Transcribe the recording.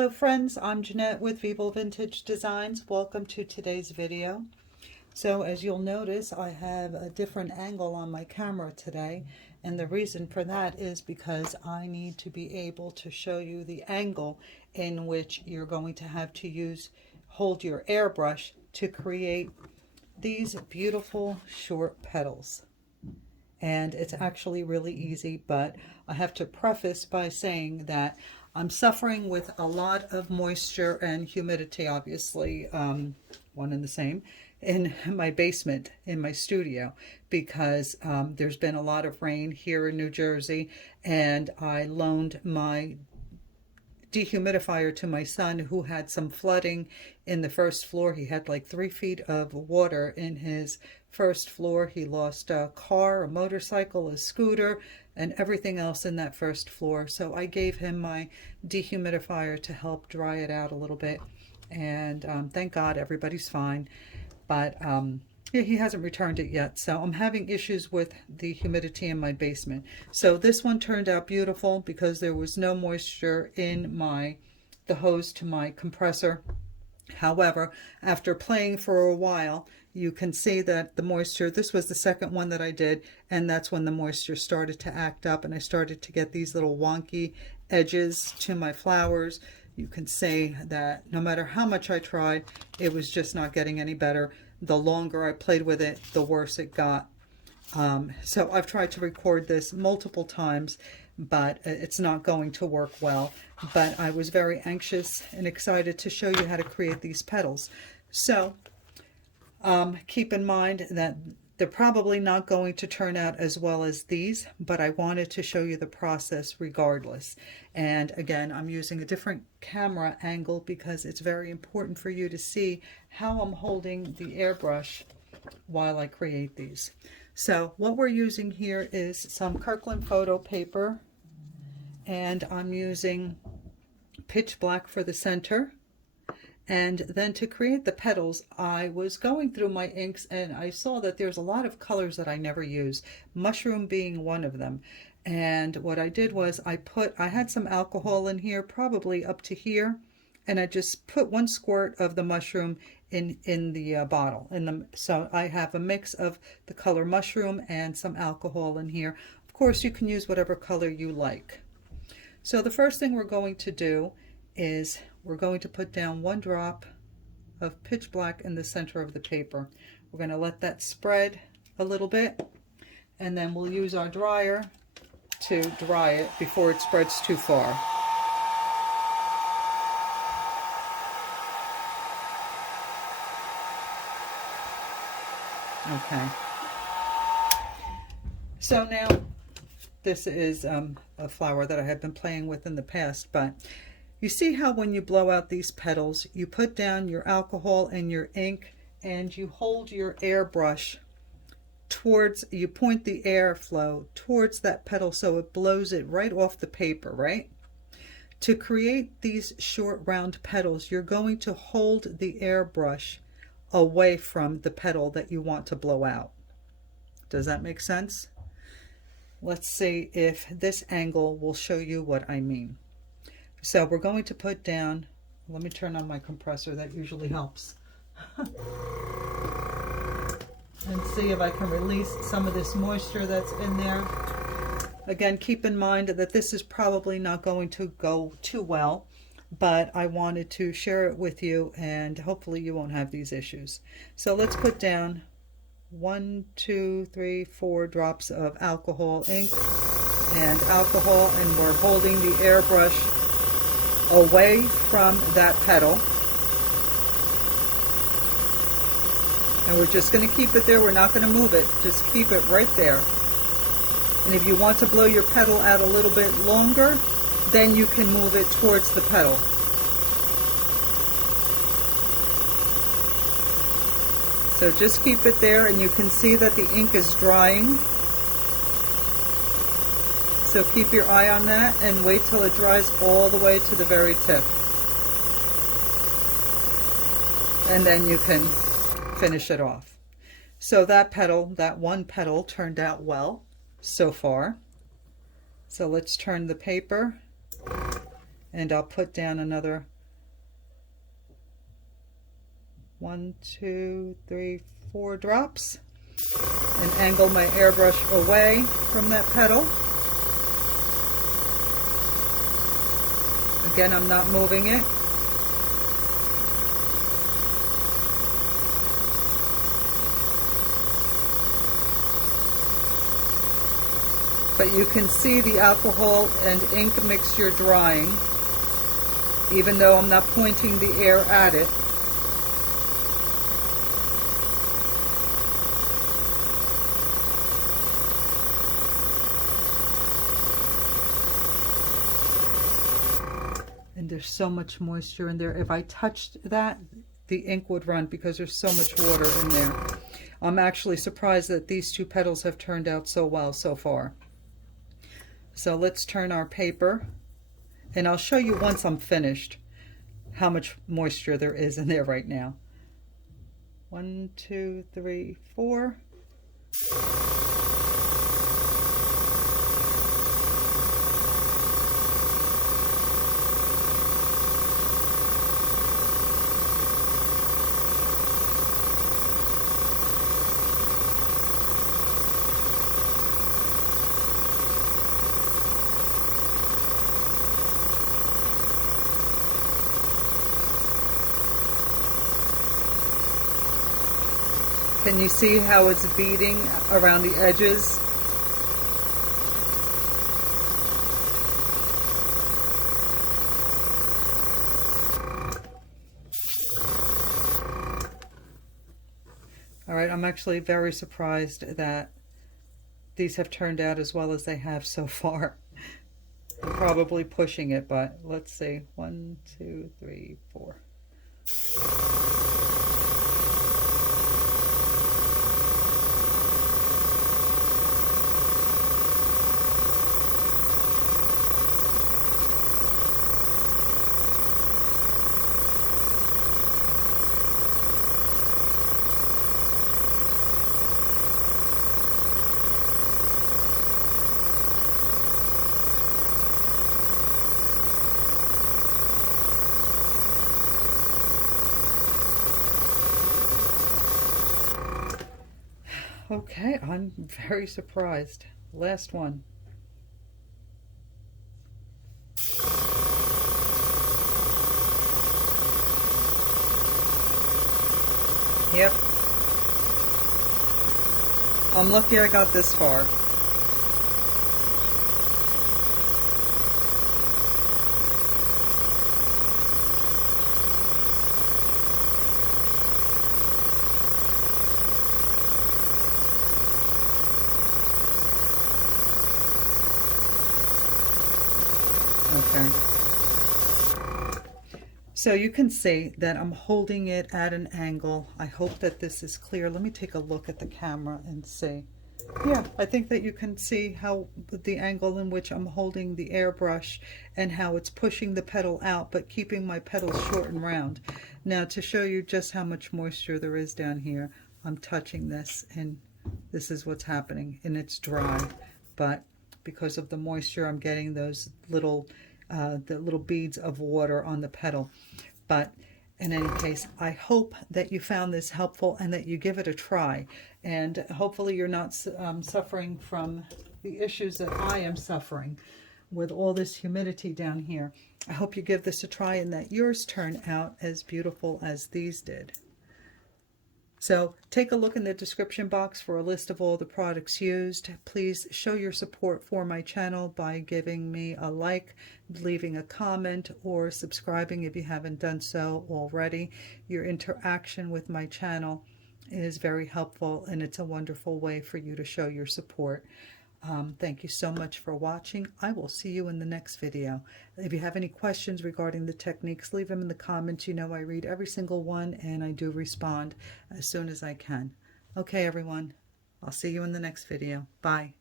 Hello friends, I'm Jeanette with Vivo Vintage Designs. Welcome to today's video. So as you'll notice, I have a different angle on my camera today, and the reason for that is because I need to be able to show you the angle in which you're going to have to hold your airbrush to create these beautiful short petals. And it's actually really easy, but I have to preface by saying that I'm suffering with a lot of moisture and humidity, obviously, one and the same, in my basement, in my studio, because there's been a lot of rain here in New Jersey, and I loaned my dehumidifier to my son, who had some flooding in the first floor. He had like 3 feet of water in his first floor. He lost a car, a motorcycle, a scooter, and everything else in that first floor. So I gave him my dehumidifier to help dry it out a little bit, and thank God everybody's fine. But yeah, he hasn't returned it yet, so I'm having issues with the humidity in my basement. So this one turned out beautiful because there was no moisture in the hose to my compressor. However, after playing for a while, you can see that the moisture, this was the second one that I did, and that's when the moisture started to act up and I started to get these little wonky edges to my flowers. You can see that no matter how much I tried, it was just not getting any better. The longer I played with it, the worse it got. So I've tried to record this multiple times, but it's not going to work well. But I was very anxious and excited to show you how to create these petals. So keep in mind that they're probably not going to turn out as well as these, but I wanted to show you the process regardless. And again, I'm using a different camera angle because it's very important for you to see how I'm holding the airbrush while I create these. So what we're using here is some KRYLON photo paper, and I'm using pitch black for the center. And then to create the petals, I was going through my inks and I saw that there's a lot of colors that I never use, mushroom being one of them. And what I did was I had some alcohol in here, probably up to here, and I just put 1 squirt of the mushroom in the bottle. So I have a mix of the color mushroom and some alcohol in here. Of course, you can use whatever color you like. So the first thing we're going to do is we're going to put down 1 drop of pitch black in the center of the paper. We're going to let that spread a little bit, and then we'll use our dryer to dry it before it spreads too far. Okay. So now this is a flower that I have been playing with in the past, but you see how when you blow out these petals, you put down your alcohol and your ink, and you hold your airbrush towards, you point the airflow towards that petal so it blows it right off the paper, right? To create these short round petals, you're going to hold the airbrush away from the petal that you want to blow out. Does that make sense? Let's see if this angle will show you what I mean. So we're going to put down, let me turn on my compressor, that usually helps. And see if I can release some of this moisture that's in there. Again, keep in mind that this is probably not going to go too well, but I wanted to share it with you, and hopefully you won't have these issues. So let's put down 1, 2, 3, 4 drops of alcohol, ink and alcohol, and we're holding the airbrush away from that petal, and we're just going to keep it there. We're not going to move it, just keep it right there. And if you want to blow your petal out a little bit longer, then you can move it towards the petal. So just keep it there, and you can see that the ink is drying. So keep your eye on that and wait till it dries all the way to the very tip. And then you can finish it off. So that petal, that 1 petal, turned out well so far. So let's turn the paper, and I'll put down another 1, 2, 3, 4 drops, and angle my airbrush away from that petal. Again, I'm not moving it. But you can see the alcohol and ink mixture drying, even though I'm not pointing the air at it. And there's so much moisture in there. If I touched that, the ink would run because there's so much water in there. I'm actually surprised that these two petals have turned out so well so far. So let's turn our paper, and I'll show you once I'm finished how much moisture there is in there right now. 1, 2, 3, 4. Can you see how it's beading around the edges? All right, I'm actually very surprised that these have turned out as well as they have so far. I'm probably pushing it, but let's see. 1, 2, 3, 4. Okay, I'm very surprised. Last one. Yep. I'm lucky I got this far. Okay. So you can see that I'm holding it at an angle. I hope that this is clear. Let me take a look at the camera and see. Yeah, I think that you can see how the angle in which I'm holding the airbrush and how it's pushing the petal out but keeping my petals short and round. Now to show you just how much moisture there is down here, I'm touching this and this is what's happening, and it's dry, but because of the moisture I'm getting those little the little beads of water on the petal. But in any case, I hope that you found this helpful and that you give it a try, and hopefully you're not suffering from the issues that I am suffering with all this humidity down here. I hope you give this a try and that yours turn out as beautiful as these did. So take a look in the description box for a list of all the products used. Please show your support for my channel by giving me a like, leaving a comment, or subscribing if you haven't done so already. Your interaction with my channel is very helpful, and it's a wonderful way for you to show your support. Thank you so much for watching. I will see you in the next video. If you have any questions regarding the techniques, leave them in the comments. You know I read every single one and I do respond as soon as I can. Okay, everyone. I'll see you in the next video. Bye.